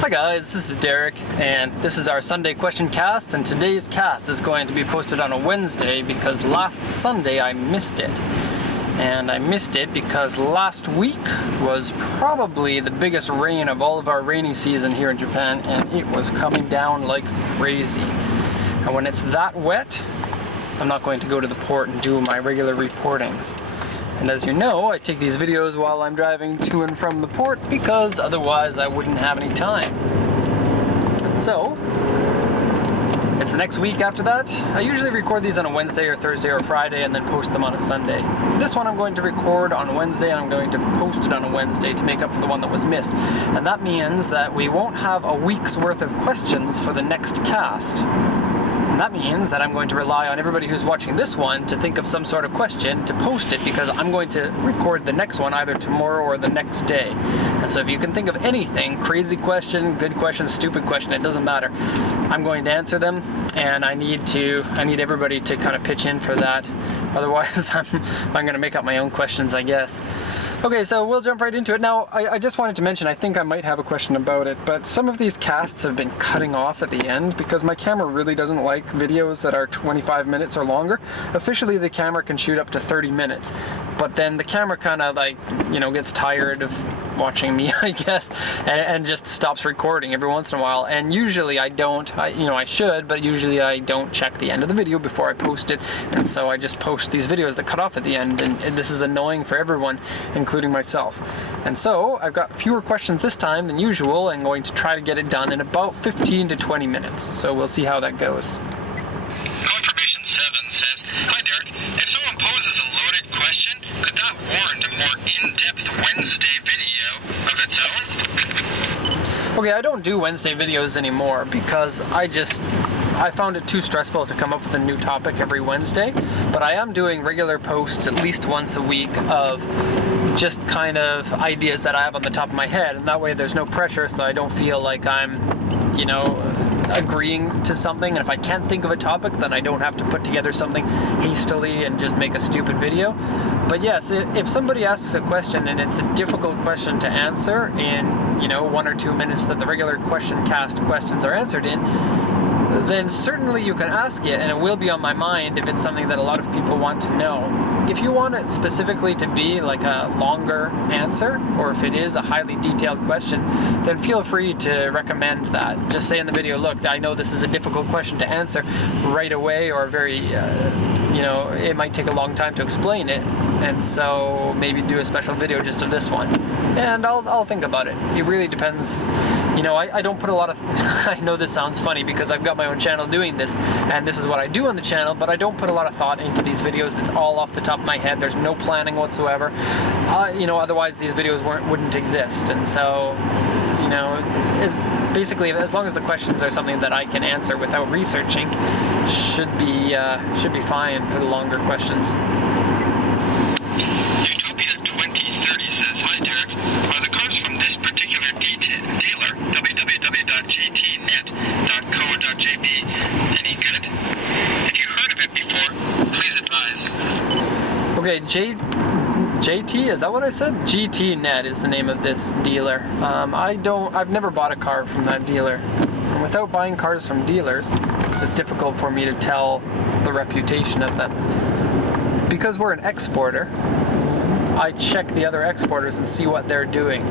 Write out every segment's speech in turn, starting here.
Hi guys, this is Derek, and this is our Sunday question cast, and today's cast is going to be posted on a Wednesday because last Sunday I missed it. And I missed it because last week was probably the biggest rain of all of our rainy season here in Japan, and it was coming down like crazy. And when it's that wet, I'm not going to go to the port and do my regular reportings. And as you know, I take these videos while I'm driving to and from the port because otherwise I wouldn't have any time. And so, it's the next week after that. I usually record these on a Wednesday or Thursday or Friday and then post them on a Sunday. This one I'm going to record on Wednesday and I'm going to post it on a Wednesday to make up for the one that was missed. And that means that we won't have a week's worth of questions for the next cast. And that means that I'm going to rely on everybody who's watching this one to think of some sort of question to post it, because I'm going to record the next one either tomorrow or the next day. And so if you can think of anything, crazy question, good question, stupid question, it doesn't matter. I'm going to answer them, and I need everybody to kind of pitch in for that. Otherwise, I'm going to make up my own questions, I guess. Okay, so we'll jump right into it. Now, I just wanted to mention, I think I might have a question about it, but some of these casts have been cutting off at the end because my camera really doesn't like videos that are 25 minutes or longer. Officially, the camera can shoot up to 30 minutes, but then the camera kind of gets tired of watching me, I guess, and just stops recording every once in a while. And usually I don't, I should, but usually I don't check the end of the video before I post it, and so I just post these videos that cut off at the end, and this is annoying for everyone, including myself. And so I've got fewer questions this time than usual and going to try to get it done in about 15 to 20 minutes. So we'll see how that goes. Confirmation 7 says, "Hi Derek, if someone poses a loaded question, could that warrant a more in-depth Wednesday video of its own?" Okay, I don't do Wednesday videos anymore because I found it too stressful to come up with a new topic every Wednesday, but I am doing regular posts at least once a week of just kind of ideas that I have on the top of my head, and that way there's no pressure, so I don't feel like I'm, agreeing to something, and if I can't think of a topic, then I don't have to put together something hastily and just make a stupid video. But yes, if somebody asks a question and it's a difficult question to answer in, 1 or 2 minutes that the regular question cast questions are answered in, then certainly you can ask it, and it will be on my mind if it's something that a lot of people want to know. If you want it specifically to be like a longer answer, or if it is a highly detailed question, then feel free to recommend that. Just say in the video, look, I know this is a difficult question to answer right away, or very, it might take a long time to explain it, and so maybe do a special video just of this one. And I'll think about it. It really depends. I don't put a lot of, I know this sounds funny because I've got my own channel doing this, and this is what I do on the channel, but I don't put a lot of thought into these videos. It's all off the top of my head. There's no planning whatsoever. Otherwise these videos wouldn't exist. And so, it's basically, as long as the questions are something that I can answer without researching, should be fine for the longer questions. Utopia 2030 says, "Hi Derek, are the cars from this particular dealer, www.gtnet.co.jp, any good? If you heard of it before, please advise." Okay, JT, is that what I said? GTNet is the name of this dealer. I've never bought a car from that dealer. And without buying cars from dealers, it's difficult for me to tell the reputation of them. Because we're an exporter, I check the other exporters and see what they're doing.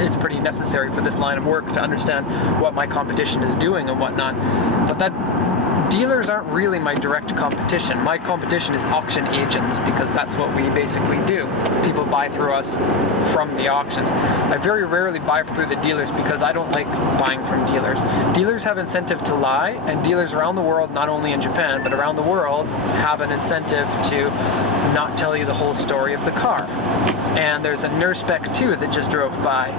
It's pretty necessary for this line of work to understand what my competition is doing and whatnot. But dealers aren't really my direct competition. My competition is auction agents, because that's what we basically do. People buy through us from the auctions. I very rarely buy through the dealers because I don't like buying from dealers. Dealers have incentive to lie, and dealers around the world, not only in Japan, but around the world, have an incentive to not tell you the whole story of the car. And there's a Nurspec 2 that just drove by,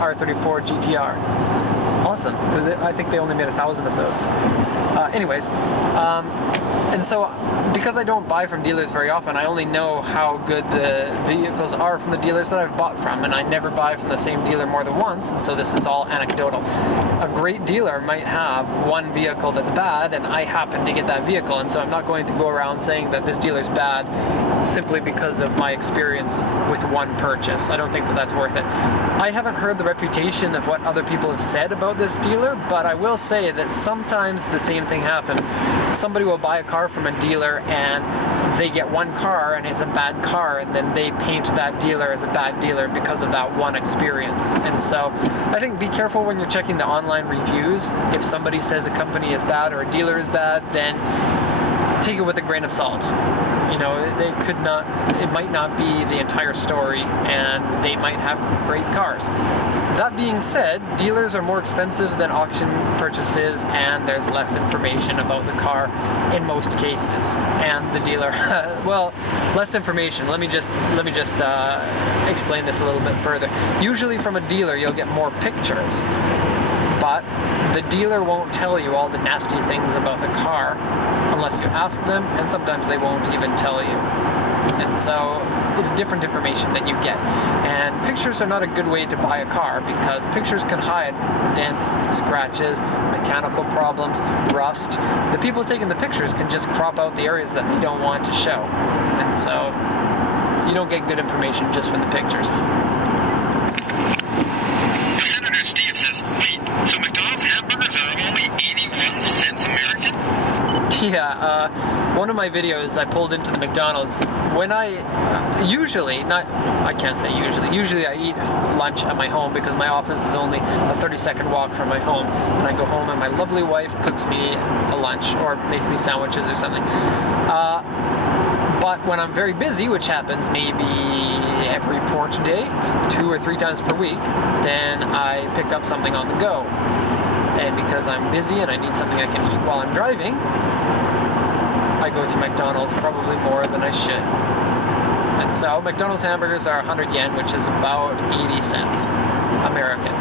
R34 GTR. Awesome. I think they only made 1,000 of those. And so because I don't buy from dealers very often, I only know how good the vehicles are from the dealers that I've bought from, and I never buy from the same dealer more than once, and so this is all anecdotal. A great dealer might have one vehicle that's bad, and I happen to get that vehicle, and so I'm not going to go around saying that this dealer's bad simply because of my experience with one purchase. I don't think that that's worth it. I haven't heard the reputation of what other people have said about this dealer, but I will say that sometimes the same thing happens. Somebody will buy a car from a dealer and they get one car and it's a bad car, and then they paint that dealer as a bad dealer because of that one experience. And so I think be careful when you're checking the online reviews. If somebody says a company is bad or a dealer is bad, then take it with a grain of salt. You know, it might not be the entire story, and they might have great cars. That being said, dealers are more expensive than auction purchases, and there's less information about the car in most cases. And the dealer, well, less information. Let me just explain this a little bit further. Usually from a dealer, you'll get more pictures, but the dealer won't tell you all the nasty things about the car unless you ask them, and sometimes they won't even tell you. And so it's different information that you get. And pictures are not a good way to buy a car, because pictures can hide dents, scratches, mechanical problems, rust. The people taking the pictures can just crop out the areas that they don't want to show. And so you don't get good information just from the pictures. Senator Steve says, wait, so McDonald's hamburgers are only 81 cents American? Yeah, one of my videos I pulled into the McDonald's when I usually I eat lunch at my home, because my office is only a 30-second walk from my home, and I go home and my lovely wife cooks me a lunch or makes me sandwiches or something. But when I'm very busy, which happens maybe every port day, 2 or 3 times per week, then I pick up something on the go. And because I'm busy and I need something I can eat while I'm driving, I go to McDonald's probably more than I should. And so McDonald's hamburgers are 100 yen, which is about 80 cents American.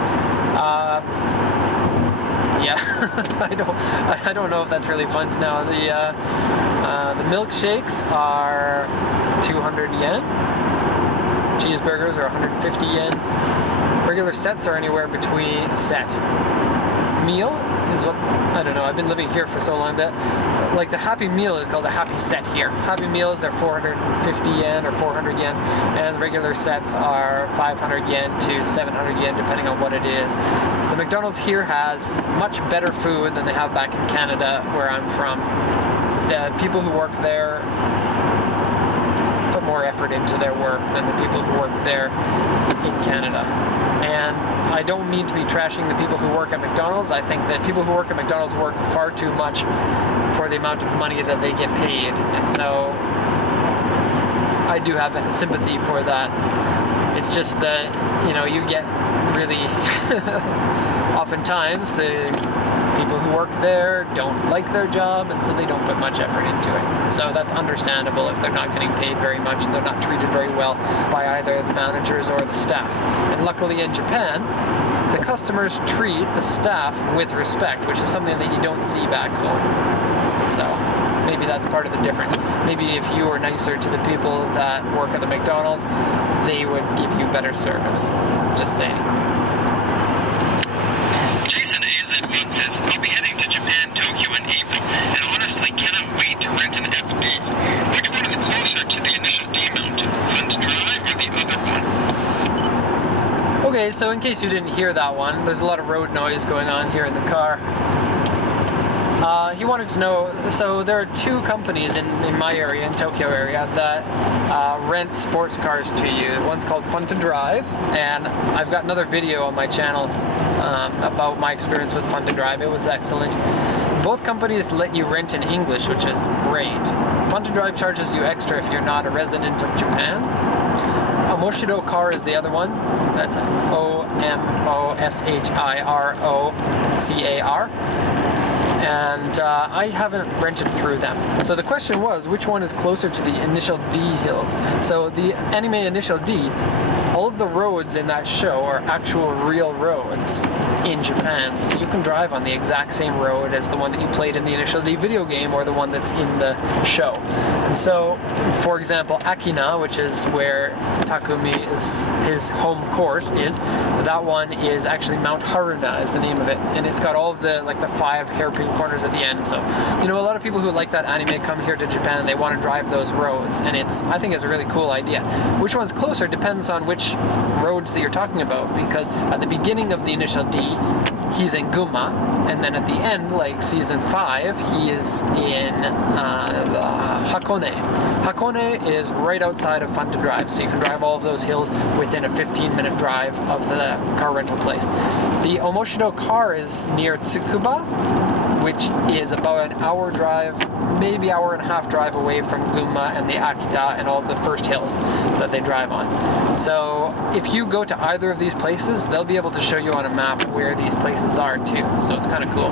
Yeah, I don't know if that's really fun to know. The milkshakes are 200 yen. Cheeseburgers are 150 yen. Regular sets are anywhere between meal is what, I don't know, I've been living here for so long that like the Happy Meal is called a Happy Set here. Happy Meals are 450 yen or 400 yen, and regular sets are 500 yen to 700 yen depending on what it is. The McDonald's here has much better food than they have back in Canada, where I'm from. The people who work there put more effort into their work than the people who work there in Canada. And I don't mean to be trashing the people who work at McDonald's. I think that people who work at McDonald's work far too much for the amount of money that they get paid. And so I do have sympathy for that. It's just that, you know, you get really oftentimes the people who work there don't like their job, and so they don't put much effort into it. And so that's understandable if they're not getting paid very much and they're not treated very well by either the managers or the staff. And luckily in Japan, the customers treat the staff with respect, which is something that you don't see back home. So maybe that's part of the difference. Maybe if you were nicer to the people that work at the McDonald's, they would give you better service. Just saying. Jason AZ1 says, I'll be heading to Japan, Tokyo in April, and honestly cannot wait to rent an FD. Which one is closer to the initial D mount, Fun to Drive or the other one? Okay, so in case you didn't hear that one, there's a lot of road noise going on here in the car. He wanted to know, so there are 2 companies in my area, in Tokyo area, that rent sports cars to you. One's called Fun to Drive, and I've got another video on my channel about my experience with Fun to Drive. It was excellent. Both companies let you rent in English, which is great. Fun to Drive charges you extra if you're not a resident of Japan. Omoshiro Car is the other one. That's Omoshiro Car. And I haven't rented through them. So the question was, which one is closer to the Initial D hills? So the Anime Initial D all of the roads in that show are actual real roads in Japan. So you can drive on the exact same road as the one that you played in the Initial D video game or the one that's in the show. And so, for example, Akina, which is where Takumi is, his home course is, that one is actually Mount Haruna is the name of it. And it's got all of the, like the 5 hairpin corners at the end. So, you know, a lot of people who like that anime come here to Japan and they want to drive those roads. And I think it's a really cool idea. Which one's closer depends on which roads that you're talking about, because at the beginning of the Initial D, he's in Gunma, and then at the end, like season 5, he is in Hakone. Hakone is right outside of Fun to Drive, so you can drive all of those hills within a 15-minute drive of the car rental place. The Omoshido car is near Tsukuba, which is about an hour drive, maybe hour and a half drive away from Gunma and the Akita and all of the first hills that they drive on. So if you go to either of these places, they'll be able to show you on a map where these places are too. So it's kind of cool.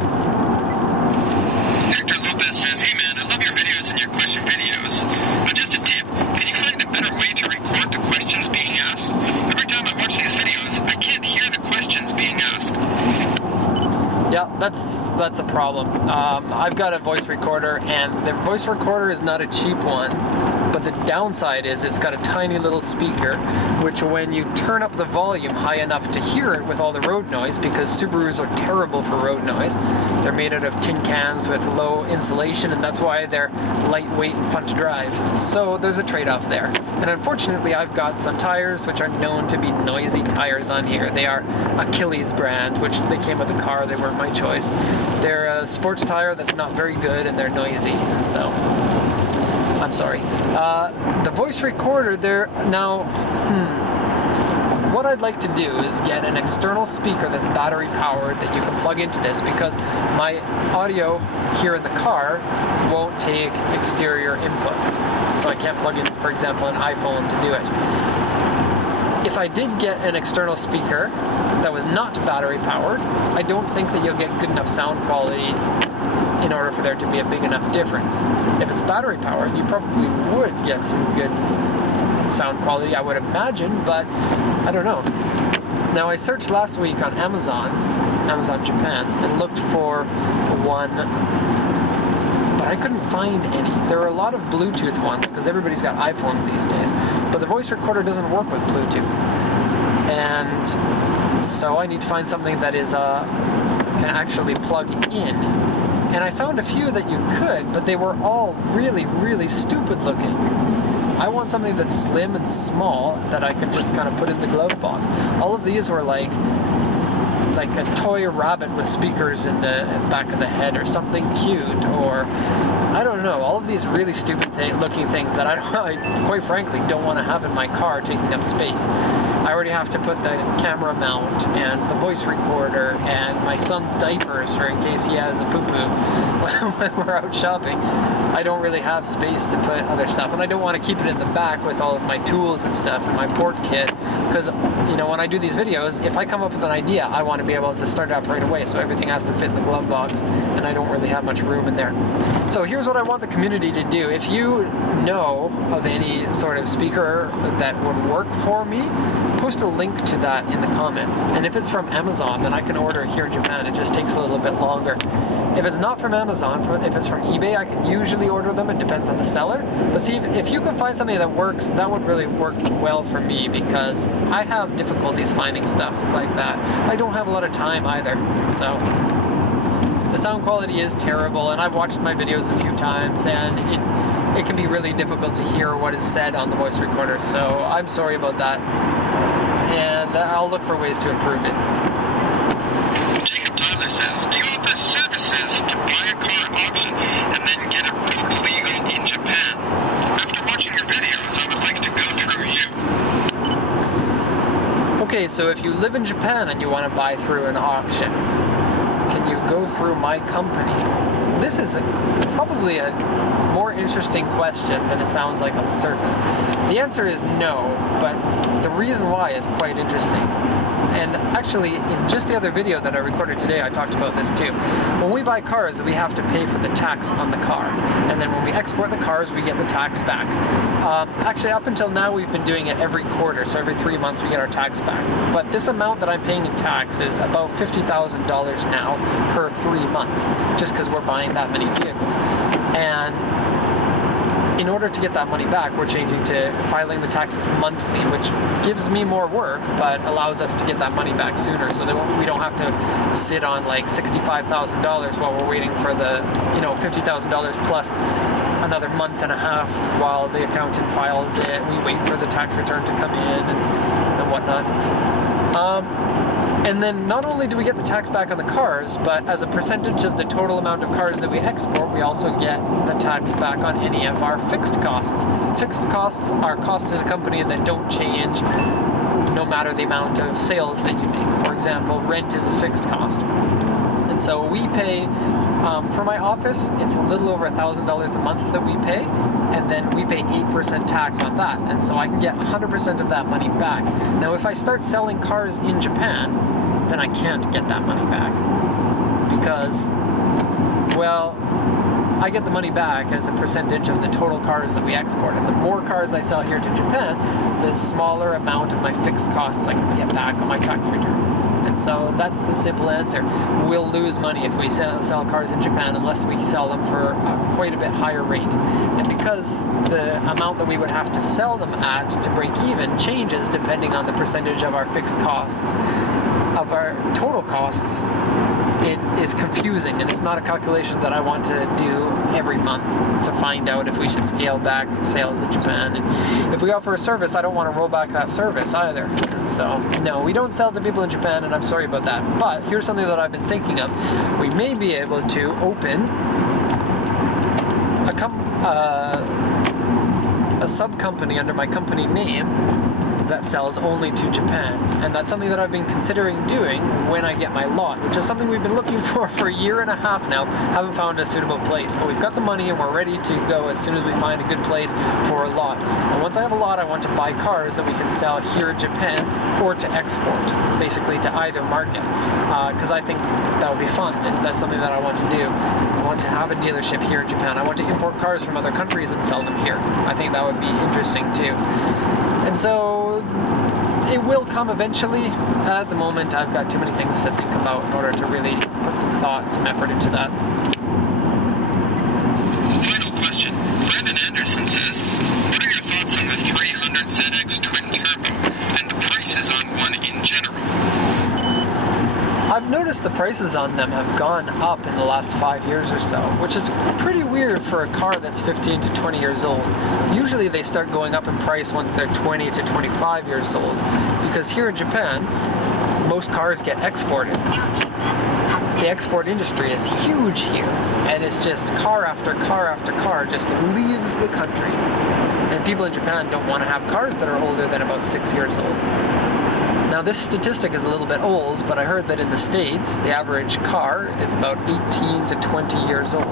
Hector Lopez says, hey man, I love your videos and your question videos. But just a tip, can you find a better way to record the questions being asked? Every time I watch these videos, I can't hear the questions being asked. Yeah, that's a problem. I've got a voice recorder, and the voice recorder is not a cheap one, but the downside is it's got a tiny little speaker, which when you turn up the volume high enough to hear it with all the road noise, because Subarus are terrible for road noise. They're made out of tin cans with low insulation, and that's why they're lightweight and fun to drive. So there's a trade-off there. And unfortunately, I've got some tires which are known to be noisy tires on here. They are Achilles brand, which they came with the car. They weren't my choice. They're a sports tire that's not very good, and they're noisy, and so I'm sorry. The voice recorder there now, what I'd like to do is get an external speaker that's battery powered that you can plug into this, because my audio here in the car won't take exterior inputs. So I can't plug in, for example, an iPhone to do it. If I did get an external speaker that was not battery powered, I don't think that you'll get good enough sound quality in order for there to be a big enough difference. If it's battery powered, you probably would get some good sound quality, I would imagine, but I don't know. Now, I searched last week on Amazon Japan, and looked for one, but I couldn't find any. There are a lot of Bluetooth ones, because everybody's got iPhones these days, but the voice recorder doesn't work with Bluetooth. And so I need to find something that is can actually plug in. And I found a few that you could, but they were all really, really stupid looking. I want something that's slim and small that I can just kind of put in the glove box. All of these were like a toy rabbit with speakers in the back of the head, or something cute, or I don't know. All of these really stupid looking things that I quite frankly don't want to have in my car taking up space. I already have to put the camera mount and the voice recorder and my son's diapers for in case he has a poo-poo when we're out shopping. I don't really have space to put other stuff, and I don't want to keep it in the back with all of my tools and stuff and my port kit, because, you know, when I do these videos, if I come up with an idea, I want to be able to start it up right away, so everything has to fit in the glove box, and I don't really have much room in there. So here's what I want the community to do. If you know of any sort of speaker that would work for me, post a link to that in the comments. And if it's from Amazon, then I can order it here in Japan. It just takes a little bit longer. If it's not from Amazon, if it's from eBay, I can usually order them. It depends on the seller. But see, if you can find something that works, that would really work well for me, because I have difficulties finding stuff like that. I don't have a lot of time either, so the sound quality is terrible, and I've watched my videos a few times, and it can be really difficult to hear what is said on the voice recorder, so I'm sorry about that, and I'll look for ways to improve it. Jacob Tyler says, do you offer services to buy a car at auction and then get it road legal in Japan? After watching your videos, I would like to go through you. Okay, so if you live in Japan and you want to buy through an auction, can you go through my company? This is probably a more interesting question than it sounds like on the surface. The answer is no, but the reason why is quite interesting. And actually, in just the other video that I recorded today, I talked about this too. When we buy cars, we have to pay for the tax on the car. And then when we export the cars, we get the tax back. Actually, up until now, we've been doing it every quarter. So every 3 months, we get our tax back. But this amount that I'm paying in tax is about $50,000 now per 3 months, just because we're buying that many vehicles. And in order to get that money back, we're changing to filing the taxes monthly, which gives me more work, but allows us to get that money back sooner, so that we don't have to sit on like $65,000 while we're waiting for the, $50,000 plus another month and a half while the accountant files it. We wait for the tax return to come in and whatnot. And then not only do we get the tax back on the cars, but as a percentage of the total amount of cars that we export, we also get the tax back on any of our fixed costs. Fixed costs are costs in a company that don't change no matter the amount of sales that you make. For example, rent is a fixed cost. And so we pay, for my office, it's a little over $1,000 a month that we pay, and then we pay 8% tax on that, and so I can get 100% of that money back. Now, if I start selling cars in Japan, then I can't get that money back, because, well, I get the money back as a percentage of the total cars that we export, and the more cars I sell here to Japan, the smaller amount of my fixed costs I can get back on my tax return. And so that's the simple answer. We'll lose money if we sell cars in Japan unless we sell them for quite a bit higher rate. And because the amount that we would have to sell them at to break even changes depending on the percentage of our fixed costs, of our total costs, it is confusing, and it's not a calculation that I want to do every month to find out if we should scale back sales in Japan. And if we offer a service, I don't want to roll back that service either. And so, no, we don't sell to people in Japan, and I'm sorry about that. But here's something that I've been thinking of. We may be able to open a sub-company under my company name that sells only to Japan, and that's something that I've been considering doing when I get my lot, which is something we've been looking for a year and a half now. Haven't found a suitable place, but we've got the money and we're ready to go as soon as we find a good place for a lot. And once I have a lot, I want to buy cars that we can sell here in Japan or to export, basically to either market, because I think that would be fun, and that's something that I want to do. I want to have a dealership here in Japan. I want to import cars from other countries and sell them here. I think that would be interesting too. And so it will come eventually. At the moment, I've got too many things to think about in order to really put some thought, some effort into that. Final question. Brandon Anderson says, what are your thoughts on the 300ZX twin turbo and the prices on one in general? I've noticed the prices on them have gone up in the last 5 years or so, which is pretty weird for a car that's 15 to 20 years old. Usually they start going up in price once they're 20 to 25 years old, because here in Japan, most cars get exported. The export industry is huge here, and it's just car after car after car just leaves the country. And people in Japan don't want to have cars that are older than about 6 years old. Now, this statistic is a little bit old, but I heard that in the States, the average car is about 18 to 20 years old,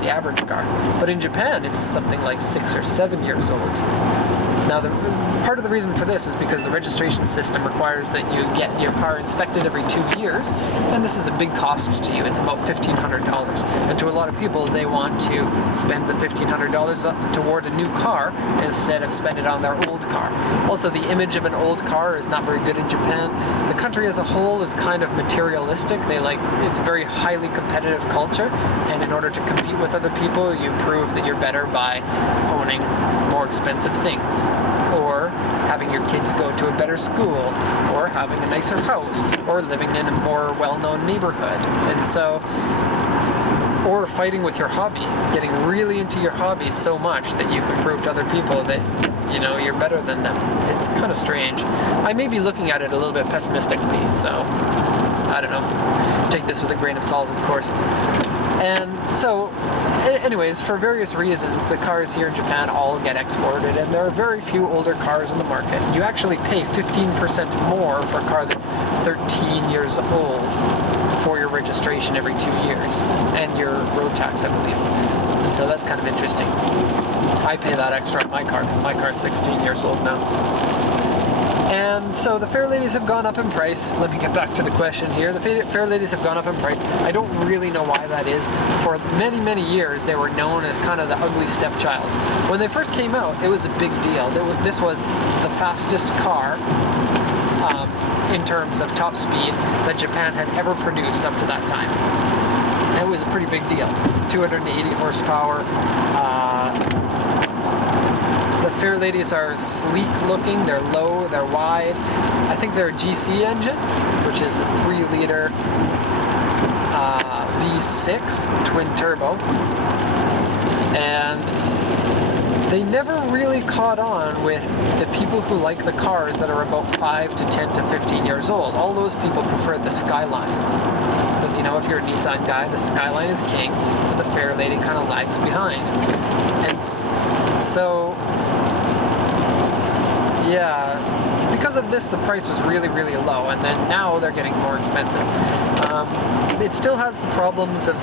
the average car. But in Japan, it's something like 6 or 7 years old. Now, part of the reason for this is because the registration system requires that you get your car inspected every 2 years, and this is a big cost to you. It's about $1,500. And to a lot of people, they want to spend the $1,500 toward a new car instead of spend it on their old car. Also, the image of an old car is not very good in Japan. The country as a whole is kind of materialistic. It's a very highly competitive culture, and in order to compete with other people, you prove that you're better by owning more expensive things, or having your kids go to a better school, or having a nicer house, or living in a more well-known neighborhood. And so, or fighting with your hobby, getting really into your hobby so much that you can prove to other people that, you're better than them. It's kind of strange. I may be looking at it a little bit pessimistically, so I don't know. Take this with a grain of salt, of course. And so, anyways, for various reasons, the cars here in Japan all get exported, and there are very few older cars in the market. You actually pay 15% more for a car that's 13 years old for your registration every 2 years, and your road tax, I believe. And so that's kind of interesting. I pay that extra on my car, because my car's 16 years old now. And so the fair ladies have gone up in price. Let me get back to the question here. The fair ladies have gone up in price. I don't really know why that is. For many, many years, they were known as kind of the ugly stepchild. When they first came out, it was a big deal. This was the fastest car in terms of top speed that Japan had ever produced up to that time. It was a pretty big deal. 280 horsepower. The fair ladies are sleek looking, they're low, they're wide. I think they're a GC engine, which is a 3-liter V6 twin turbo. And they never really caught on with the people who like the cars that are about 5 to 10 to 15 years old. All those people preferred the Skylines. Because, you know, if you're a Nissan guy, the Skyline is king, but the fair lady kind of lags behind. And so, yeah, because of this, the price was really, really low, and then now they're getting more expensive. It still has the problems of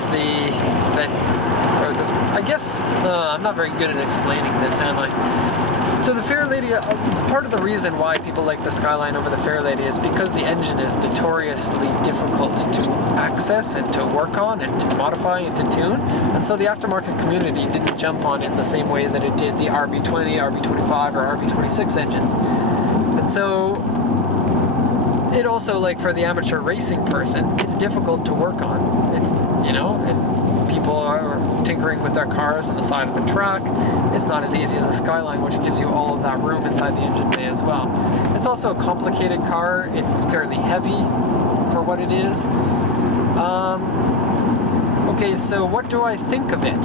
I guess, I'm not very good at explaining this, am I? So the fair lady, part of the reason why people like the Skyline over the fair lady is because the engine is notoriously difficult to access and to work on and to modify and to tune. And so the aftermarket community didn't jump on it the same way that it did the RB20, RB25, or RB26 engines. And so it also, like for the amateur racing person, it's difficult to work on. It's, you know, and people are tinkering with their cars on the side of the track. It's not as easy as a Skyline, which gives you all of that room inside the engine bay as well. It's also a complicated car. It's fairly heavy for what it is. Okay, so what do I think of it?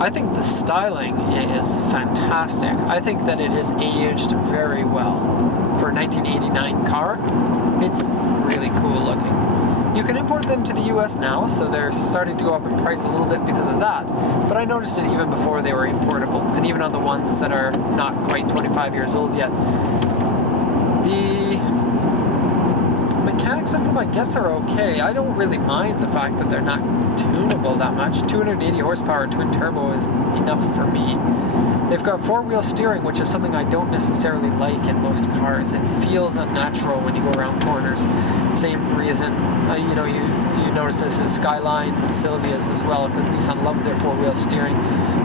I think the styling is fantastic. I think that it has aged very well. For a 1989 car, it's really cool looking. You can import them to the US now, so they're starting to go up in price a little bit because of that. But I noticed it even before they were importable, and even on the ones that are not quite 25 years old yet. The mechanics of them, I guess, are okay. I don't really mind the fact that they're not tunable that much. 280 horsepower twin turbo is enough for me. They've got 4-wheel steering, which is something I don't necessarily like in most cars. It feels unnatural when you go around corners. Same reason, you know, you notice this in Skylines and Silvias as well, because Nissan loved their 4-wheel steering.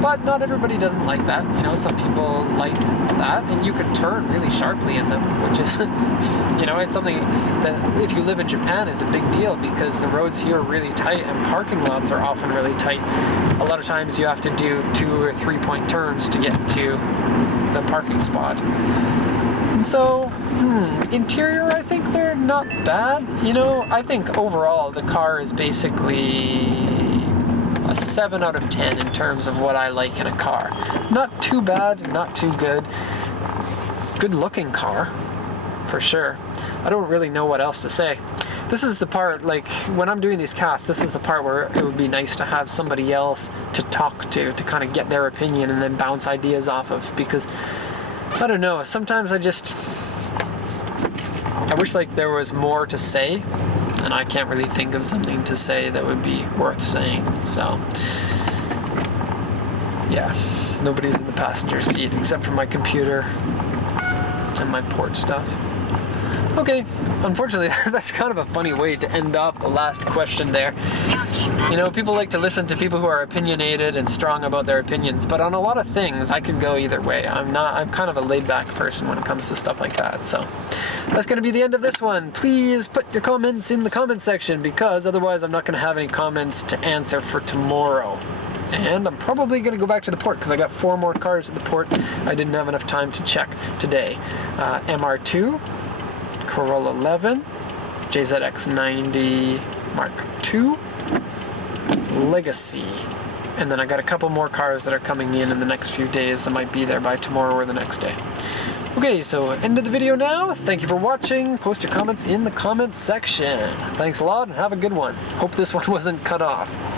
But not everybody doesn't like that. You know, some people like that, and you can turn really sharply in them, which is, you know, it's something that if you live in Japan is a big deal, because the roads here are really tight and parking lots are often really tight. A lot of times you have to do 2 or 3 point turns to get to the parking spot. And so, interior, I think they're not bad. You know, I think overall the car is basically a 7 out of 10 in terms of what I like in a car. Not too bad, not too good. Good looking car, for sure. I don't really know what else to say. This is the part, like, when I'm doing these casts, this is the part where it would be nice to have somebody else to talk to kind of get their opinion and then bounce ideas off of, because, I don't know, sometimes I wish, like, there was more to say, and I can't really think of something to say that would be worth saying, so, yeah, nobody's in the passenger seat except for my computer and my port stuff. Okay, unfortunately, that's kind of a funny way to end off the last question there. You know, people like to listen to people who are opinionated and strong about their opinions, but on a lot of things, I could go either way. I'm kind of a laid-back person when it comes to stuff like that, so that's going to be the end of this one. Please put your comments in the comment section, because otherwise I'm not going to have any comments to answer for tomorrow. And I'm probably going to go back to the port, because I got 4 more cars at the port I didn't have enough time to check today. MR2, Corolla 11, JZX90 Mark II, Legacy, and then I got a couple more cars that are coming in the next few days that might be there by tomorrow or the next day. Okay, so end of the video now. Thank you for watching. Post your comments in the comments section. Thanks a lot and have a good one. Hope this one wasn't cut off.